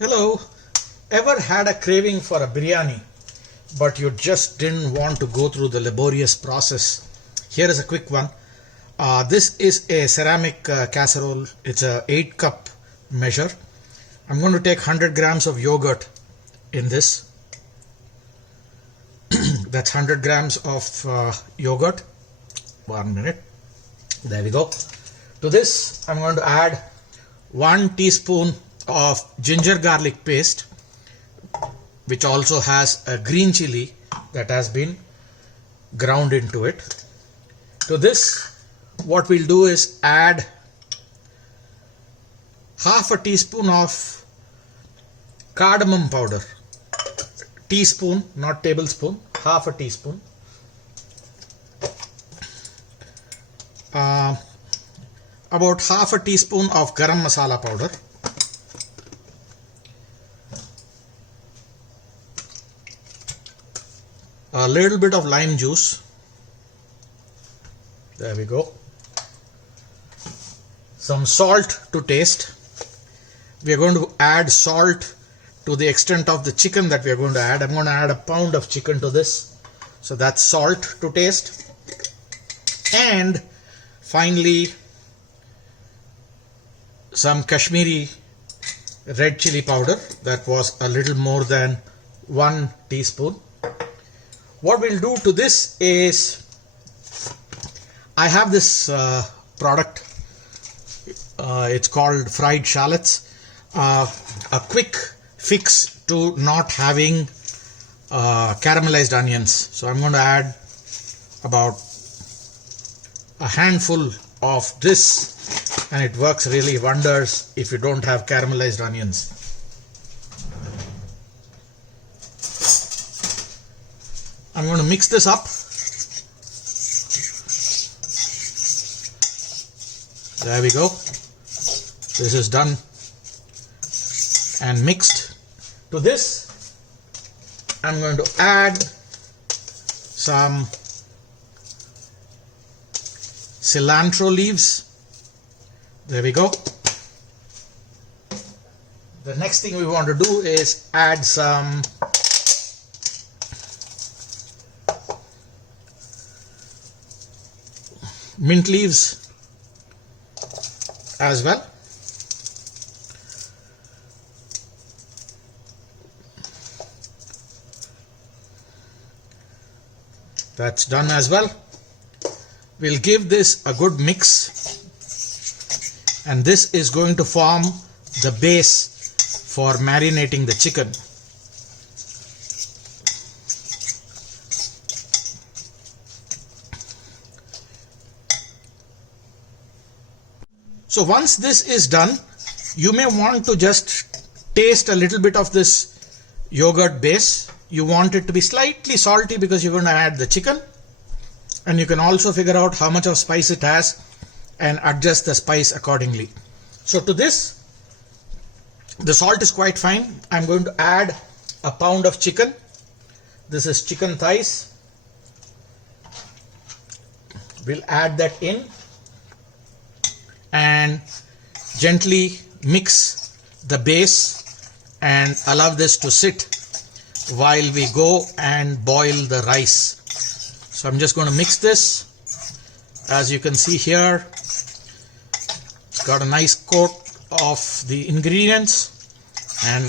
Hello. Ever had a craving for a biryani, but you just didn't want to go through the laborious process? Here is a quick one. This is a ceramic casserole. It's a 8-cup measure. I'm going to take 100 grams of yogurt in this. That's 100 grams of yogurt. 1 minute. There we go. To this, I'm going to add 1 teaspoon of ginger garlic paste, which also has a green chili that has been ground into it. To this, what we'll do is add half a teaspoon of cardamom powder. Teaspoon, not tablespoon, half a teaspoon. About half a teaspoon of garam masala powder. A little bit of lime juice. There we go. Some salt to taste. We are going to add salt to the extent of the chicken that we are going to add. I'm going to add a pound of chicken to this. So that's salt to taste. And finally, some Kashmiri red chili powder. That was a little more than 1 teaspoon. What we'll do to this is, I have this product, it's called fried shallots, a quick fix to not having caramelized onions. So I'm going to add about a handful of this, and it works really wonders if you don't have caramelized onions. I'm going to mix this up. There we go. This is done and mixed. To this, I'm going to add some cilantro leaves. There we go. The next thing we want to do is add some mint leaves as well. That's done as well. We'll give this a good mix, and this is going to form the base for marinating the chicken. So once this is done, you may want to just taste a little bit of this yogurt base. You want it to be slightly salty because you're going to add the chicken, and you can also figure out how much of spice it has and adjust the spice accordingly. So to this, the salt is quite fine. I'm going to add a pound of chicken. This is chicken thighs. We'll add that in and gently mix the base and allow this to sit while we go and boil the rice. So I'm just going to mix this. As you can see here, it's got a nice coat of the ingredients, and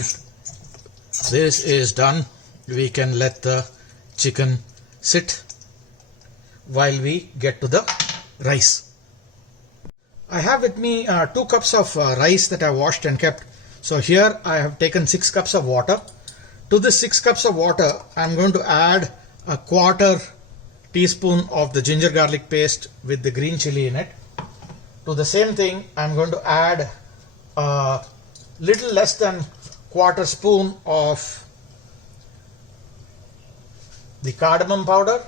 this is done. We can let the chicken sit while we get to the rice. I have with me 2 cups of rice that I washed and kept. So here I have taken 6 cups of water. To this 6 cups of water, I'm going to add a 1/4 teaspoon of the ginger garlic paste with the green chili in it. To the same thing, I'm going to add a little less than 1/4 spoon of the cardamom powder,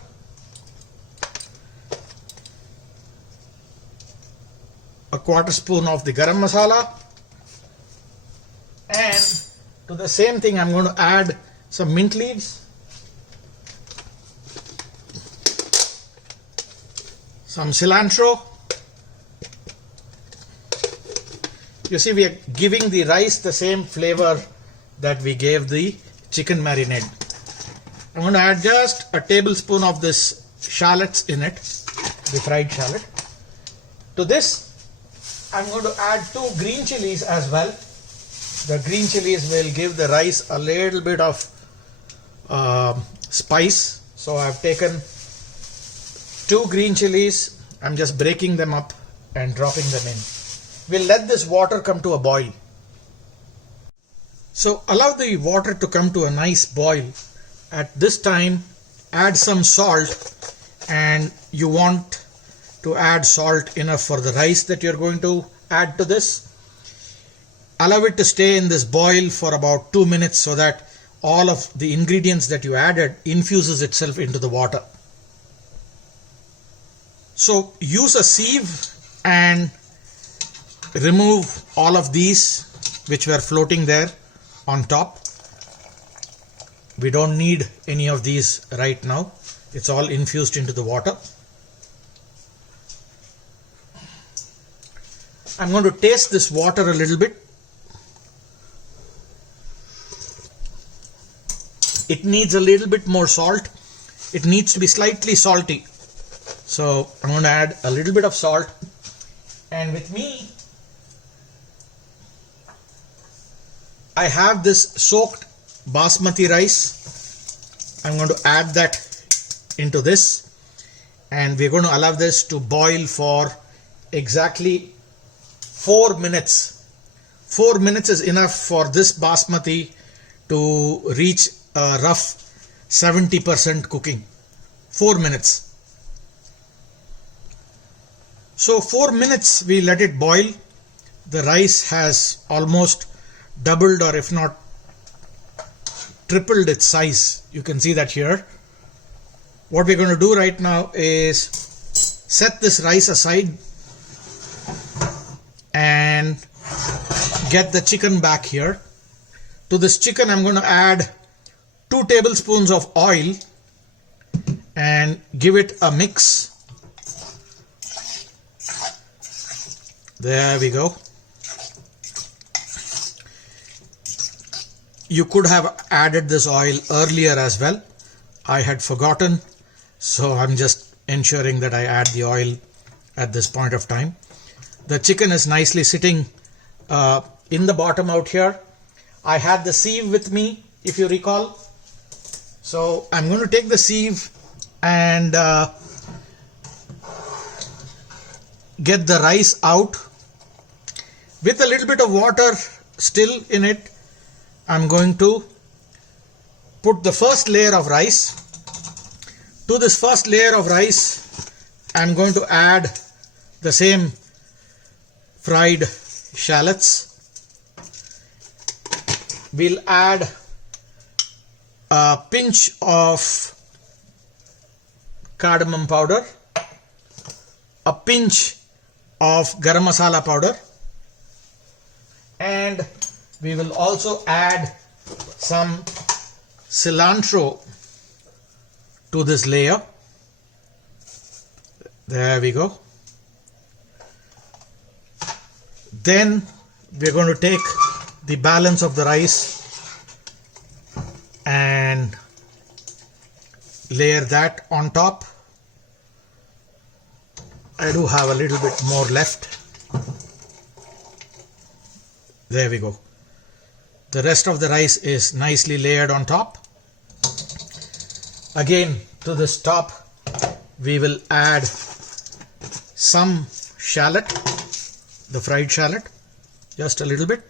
a 1/4 spoon of the garam masala, and to the same thing I'm going to add some mint leaves, some cilantro, You see, we are giving the rice the same flavor that we gave the chicken marinade. I'm going to add just a tablespoon of this shallots in it, the fried shallot. To this, I'm going to add 2 green chilies as well. The green chilies will give the rice a little bit of spice. So I've taken 2 green chilies. I'm just breaking them up and dropping them in. We'll let this water come to a boil. So allow the water to come to a nice boil. At this time, add some salt, and you want to add salt enough for the rice that you're going to add to this. Allow it to stay in this boil for about 2 minutes so that all of the ingredients that you added infuses itself into the water. So use a sieve and remove all of these which were floating there on top. We don't need any of these right now. It's all infused into the water. I'm going to taste this water a little bit. It needs a little bit more salt. It needs to be slightly salty. So I'm going to add a little bit of salt. And with me, I have this soaked basmati rice. I'm going to add that into this, and we're going to allow this to boil for exactly 4 minutes. 4 minutes is enough for this basmati to reach a rough 70% cooking. 4 minutes. So 4 minutes we let it boil. The rice has almost doubled, or if not tripled, its size. You can see that here. What we're going to do right now is set this rice aside and get the chicken back here. To this chicken, I'm going to add 2 tablespoons of oil and give it a mix. There we go. You could have added this oil earlier as well. I had forgotten, so I'm just ensuring that I add the oil at this point of time. The chicken is nicely sitting in the bottom out here. I had the sieve with me, if you recall. So I'm going to take the sieve and get the rice out. With a little bit of water still in it, I'm going to put the first layer of rice. To this first layer of rice, I'm going to add the same fried shallots. We'll add a pinch of cardamom powder, a pinch of garam masala powder, and we will also add some cilantro to this layer. There we go. Then we're going to take the balance of the rice and layer that on top. I do have a little bit more left. There we go. The rest of the rice is nicely layered on top. Again, to this top, we will add some shallot, the fried shallot, just a little bit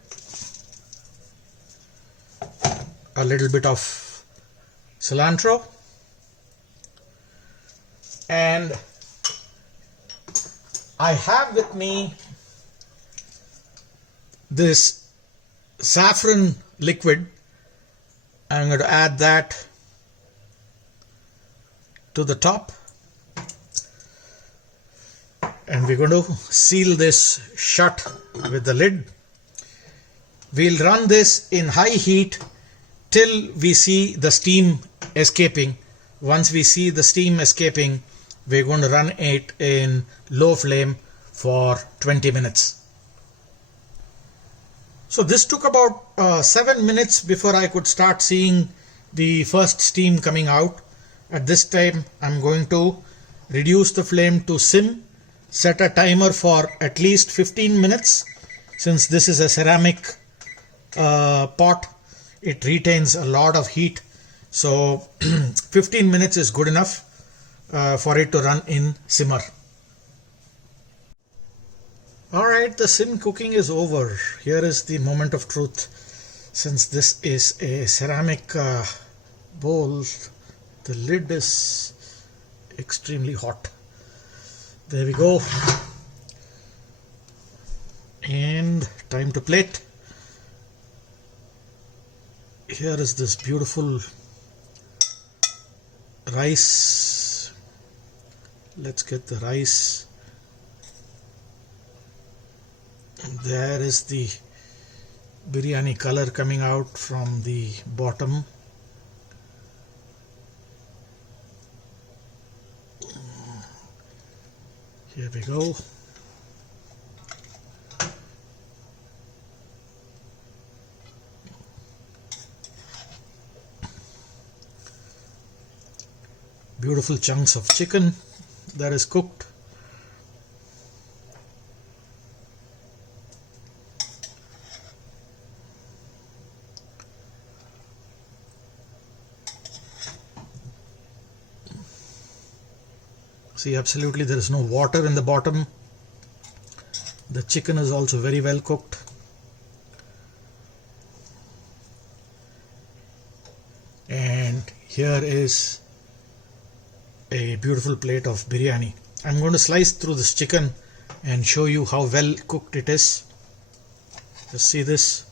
of cilantro, and I have with me this saffron liquid. I'm going to add that to the top, and we're going to seal this shut with the lid. We'll run this in high heat till we see the steam escaping. Once we see the steam escaping, we're going to run it in low flame for 20 minutes. So this took about 7 minutes before I could start seeing the first steam coming out. At this time I'm going to reduce the flame to sim, set a timer for at least 15 minutes. Since this is a ceramic pot, it retains a lot of heat, so 15 minutes is good enough for it to run in simmer. Alright, the sim cooking is over. Here is the moment of truth. Since this is a ceramic bowl, the lid is extremely hot. There we go. And time to plate. Here is this beautiful rice. Let's get the rice. And there is the biryani color coming out from the bottom. Here we go. Beautiful chunks of chicken that is cooked. See, absolutely there is no water in the bottom. The chicken is also very well cooked. And here is a beautiful plate of biryani. I'm going to slice through this chicken and show you how well cooked it is. Just see this.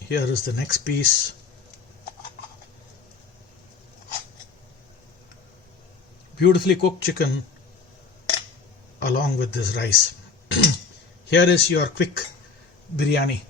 Here is the next piece. Beautifully cooked chicken along with this rice. Here is your quick biryani.